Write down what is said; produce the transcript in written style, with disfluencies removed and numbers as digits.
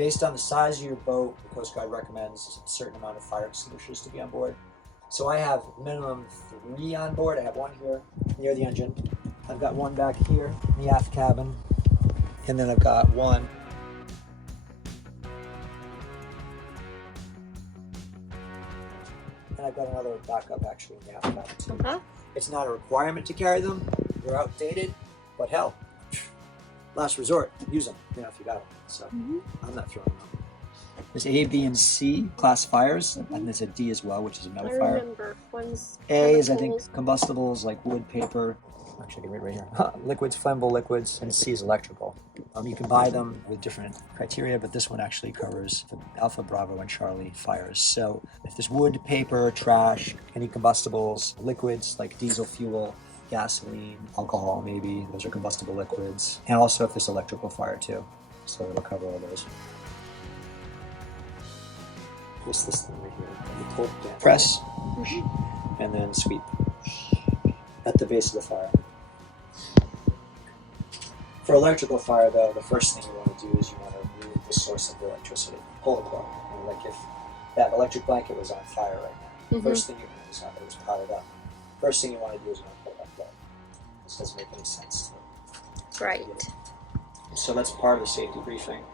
Based on the size of your boat, the Coast Guard recommends a certain amount of fire extinguishers to be on board. So I have minimum 3 on board. I have one here near the engine. I've got one back here in the aft cabin. And then I've got one and I've got another backup actually in the aft cabin too. Uh-huh. It's not a requirement to carry them. They're outdated, but hell, last resort, use them, you know, if you got them. So I'm not throwing them out. There's A, B, and C class fires, and there's a D as well, which is a metal fire. I remember. One's A is, I chemicals. think, combustibles like wood, paper. Actually, I can read right here. Liquids, flammable liquids, and C is electrical. You can buy them with different criteria, but this one actually covers the Alpha, Bravo, and Charlie fires. So if there's wood, paper, trash, any combustibles, liquids like diesel fuel, gasoline, alcohol maybe, those are combustible liquids. And also if there's electrical fire too. So it'll cover all those. Just this thing right here. You pull it down. Press, and then sweep at the base of the fire. For electrical fire though, the first thing you want to do is you want to remove the source of the electricity. Pull the plug. You know, like if that electric blanket was on fire right now, the first thing you want to do is it was powered up. First thing you want to do is pull that plug. This doesn't make any sense to me. Right. So that's part of the safety briefing.